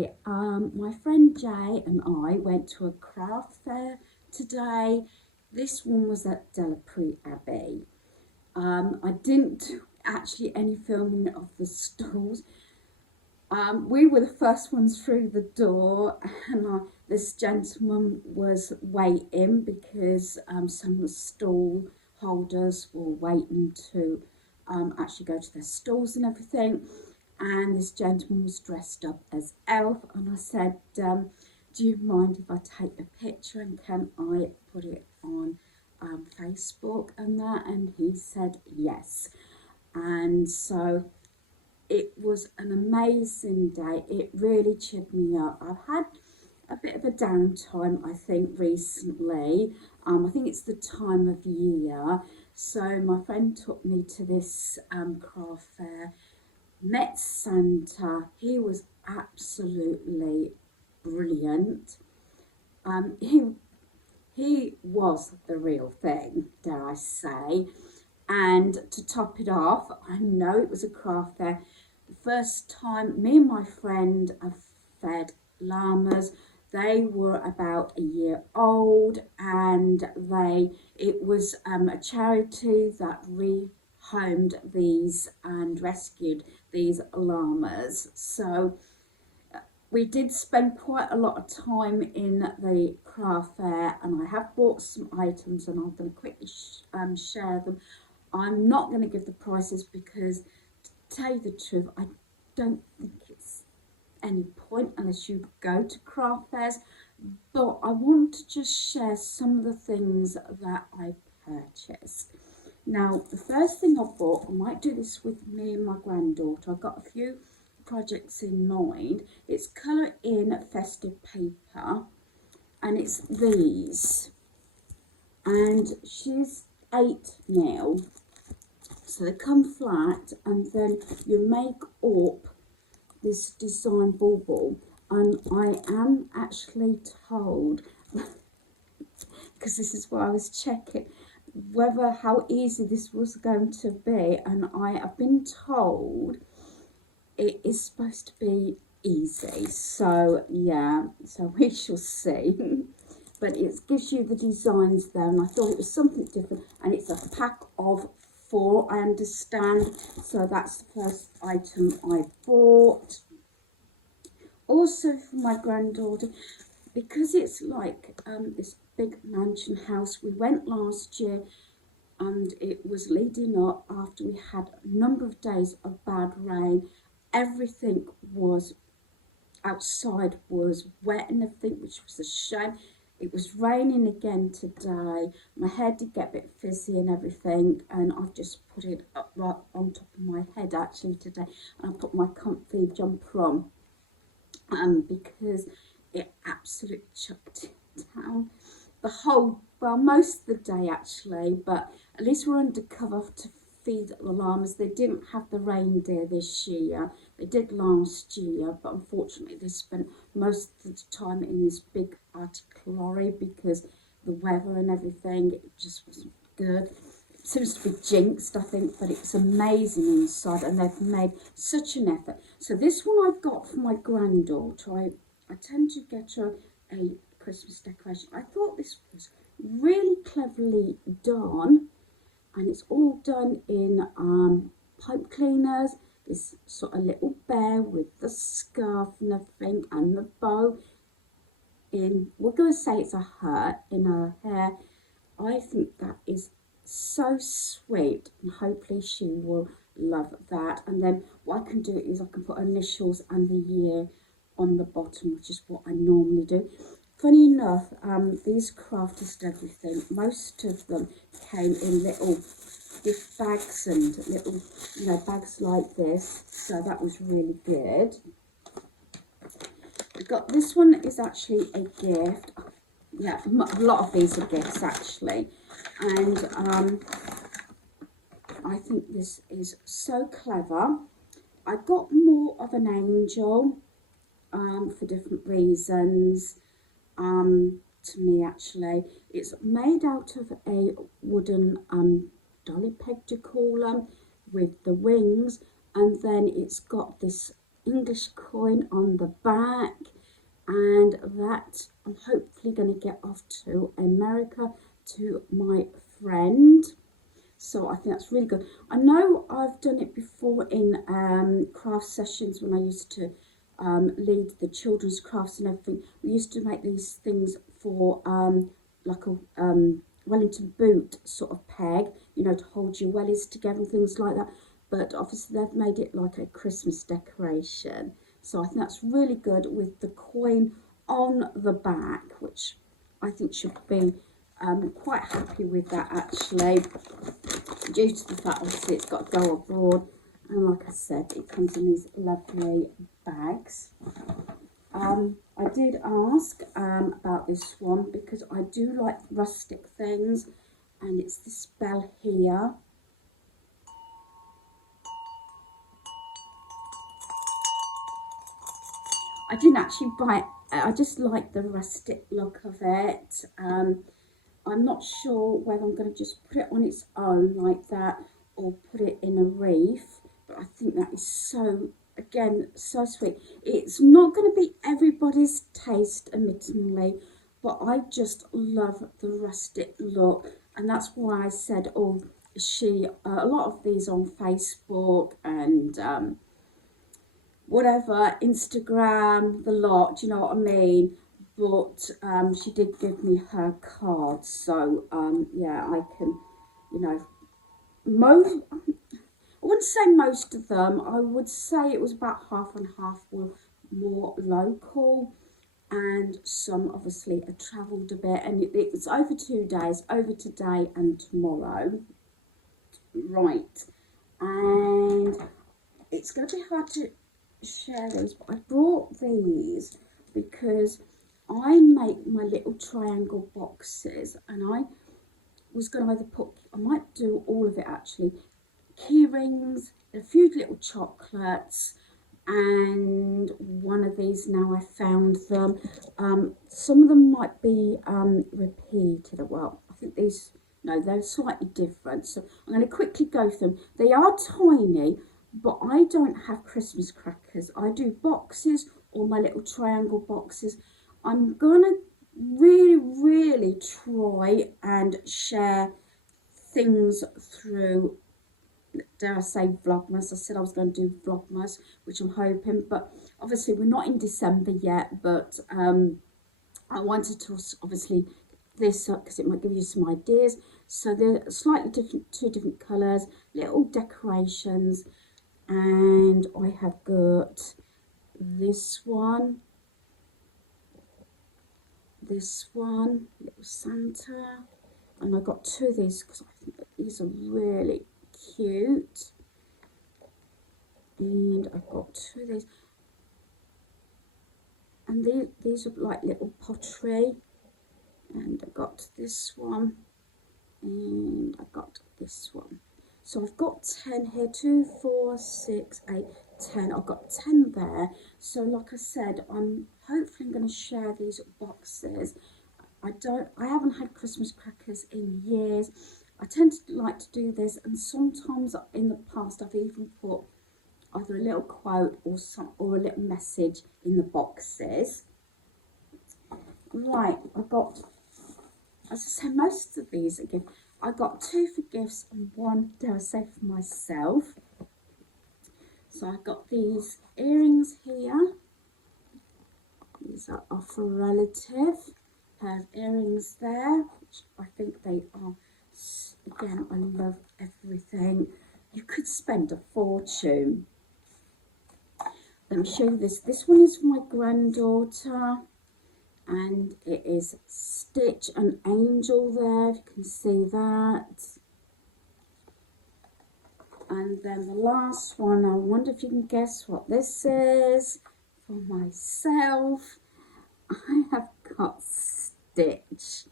Hi, my friend Jay and I went to a craft fair today. This one was at Delapre Abbey. I didn't do actually any filming of the stalls. We were the first ones through the door, and this gentleman was waiting because some of the stall holders were waiting to actually go to their stalls and everything. And this gentleman was dressed up as Elf, and I said, do you mind if I take a picture and can I put it on Facebook and that? And he said yes. And so it was an amazing day. It really cheered me up. I've had a bit of a downtime, I think, recently. I think it's the time of year. So my friend took me to this craft fair, met Santa. He was absolutely brilliant. He was the real thing, dare I say. And to top it off, I know it was a craft fair. The first time me and my friend have fed llamas. They were about a year old, and it was a charity that rehomed these and rescued these llamas. So we did spend quite a lot of time in the craft fair, and I have bought some items and I'm going to quickly share them. I'm not going to give the prices because, to tell you the truth, I don't think it's any point unless you go to craft fairs. But I want to just share some of the things that I purchased. Now, the first thing I bought, I might do this with me and my granddaughter. I've got a few projects in mind. It's colour in festive paper, and it's these. And she's 8 now. So they come flat, and then you make up this design bauble. And I am actually told, because this is what I was checking, whether how easy this was going to be, and I have been told it is supposed to be easy. So yeah, so we shall see. But it gives you the designs there, and I thought it was something different, and it's a pack of 4, I understand. So that's the first item I bought. Also for my granddaughter, because it's like this big mansion house, we went last year and it was leading up after we had a number of days of bad rain. Everything was outside was wet and everything, which was a shame. It was raining again today. My hair did get a bit fizzy and everything, and I've just put it up right on top of my head actually today, and I put my comfy jumper on because it absolutely chucked it down most of the day actually, but at least we're under cover to feed the llamas. They didn't have the reindeer this year. They did last year, but unfortunately they spent most of the time in this big Arctic lorry because the weather and everything, it just wasn't good. It seems to be jinxed, I think, but it's amazing inside, and they've made such an effort. So this one I've got for my granddaughter. I tend to get her a Christmas decoration. I thought this was really cleverly done, and it's all done in pipe cleaners. This sort of little bear with the scarf and everything, and the bow in, we're going to say it's a her in her hair. I think that is so sweet, and hopefully she will love that. And then what I can do is I can put initials and the year on the bottom, which is what I normally do. Funny enough, these crafters and everything, most of them came in little gift bags and little, bags like this. So that was really good. I got this one is actually a gift. Yeah, a lot of these are gifts actually, and I think this is so clever. I got more of an angel for different reasons. To me actually, it's made out of a wooden dolly peg, to call them, with the wings, and then it's got this English coin on the back, and that I'm hopefully going to get off to America to my friend. So I think that's really good. I know I've done it before in craft sessions when I used to lead the children's crafts and everything. We used to make these things for like a Wellington boot sort of peg, you know, to hold your wellies together and things like that. But obviously they've made it like a Christmas decoration. So I think that's really good with the coin on the back, which I think should be quite happy with that actually, due to the fact obviously it's got to go abroad, and like I said, it comes in these lovely bags. I did ask about this one because I do like rustic things, and it's this bell here. I didn't actually buy it, I just like the rustic look of it. I'm not sure whether I'm going to just put it on its own like that or put it in a wreath, but I think that is so, again, so sweet. It's not going to be everybody's taste, admittedly, but I just love the rustic look, and that's why I said, oh, a lot of these on Facebook and whatever, Instagram, the lot, do you know what I mean? But she did give me her card, so yeah, I can, you know, I wouldn't say most of them, I would say it was about half and half were more local, and some obviously had travelled a bit, and it was over 2 days, over today and tomorrow, right, and it's going to be hard to share these, but I brought these because I make my little triangle boxes, and I was going to I might do all of it actually, key rings, a few little chocolates, and one of these, now I found them. Some of them might be repeated, well, I think these, no, they're slightly different, so I'm going to quickly go through them. They are tiny, but I don't have Christmas crackers. I do boxes, or my little triangle boxes. I'm going to really try and share things through, dare I say, Vlogmas. I said I was going to do Vlogmas, which I'm hoping, but obviously we're not in December yet, but I wanted to obviously this up because it might give you some ideas. So they're slightly different, 2 different colours, little decorations, and I have got this one, little Santa, and I got 2 of these because I think that these are really cute, and I've got 2 of these, and these are like little pottery, and I got this one, and I got this one. So I've got 10 here, 2, 4, 6, 8, 10. I've got 10 there. So like I said, I'm hopefully going to share these boxes. I haven't had Christmas crackers in years. I tend to like to do this, and sometimes in the past I've even put either a little quote or a little message in the boxes. Right, I've got, as I say, most of these are gifts. I got 2 for gifts and 1, dare I say, for myself. So I've got these earrings here. These are off a relative. Pair of earrings there, which I think they are, again, I love everything. You could spend a fortune. Let me show you this. This one is for my granddaughter, and it is Stitch an Angel there, if you can see that. And then the last one, I wonder if you can guess what this is. For myself, I have got Stitch.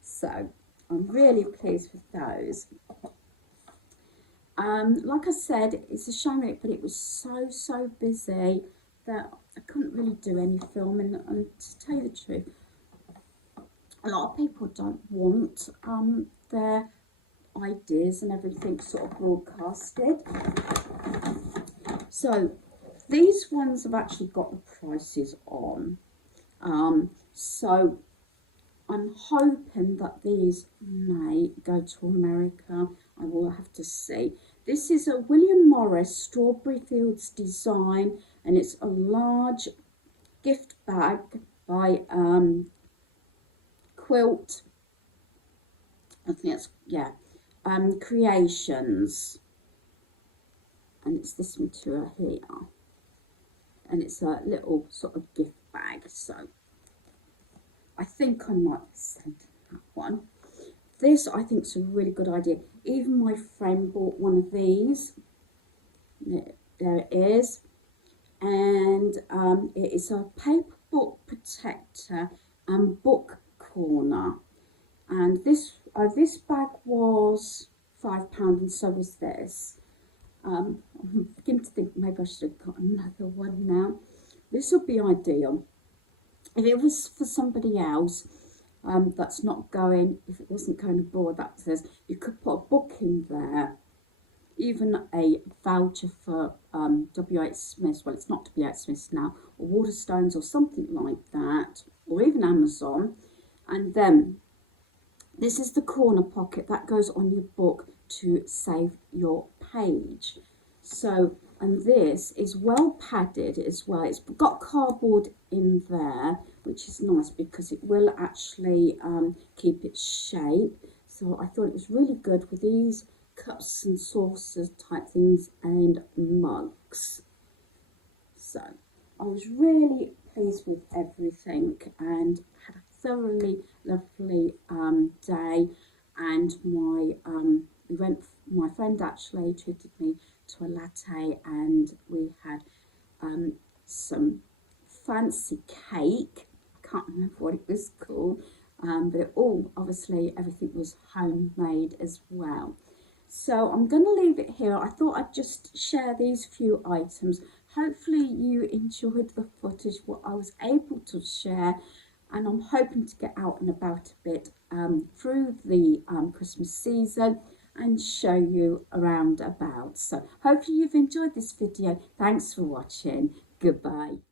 So I'm really pleased with those. Like I said, it's a shame, but it was so busy that I couldn't really do any filming, and to tell you the truth, a lot of people don't want their ideas and everything sort of broadcasted. So These ones have actually got the prices on. So I'm hoping that these may go to America. I will have to see. This is a William Morris Strawberry Fields design, and it's a large gift bag by Quilt. I think it's, yeah, Creations. And it's this material here. And it's a little sort of gift bag. So I think I might send that one. This I think is a really good idea. Even my friend bought one of these. There it is. And it is a paper book protector and book corner. And this bag was £5 and so was this. I'm beginning to think maybe I should have got another one now. This would be ideal. If it was for somebody else that's not going, if it wasn't going abroad, that says you could put a book in there, even a voucher for WH Smith's, well it's not WH Smith's now, or Waterstones or something like that, or even Amazon. And then this is the corner pocket that goes on your book to save your page. So, and this is well padded as well. It's got cardboard in there, which is nice because it will actually keep its shape. So I thought it was really good with these cups and saucers type things and mugs. So I was really pleased with everything and had a thoroughly lovely day. And my friend actually treated me to a latte, and we had some fancy cake. I can't remember what it was called, but obviously everything was homemade as well. So I'm going to leave it here. I thought I'd just share these few items. Hopefully you enjoyed the footage, what I was able to share, and I'm hoping to get out and about a bit through the Christmas season and show you around about. So hopefully you've enjoyed this video. Thanks for watching. Goodbye.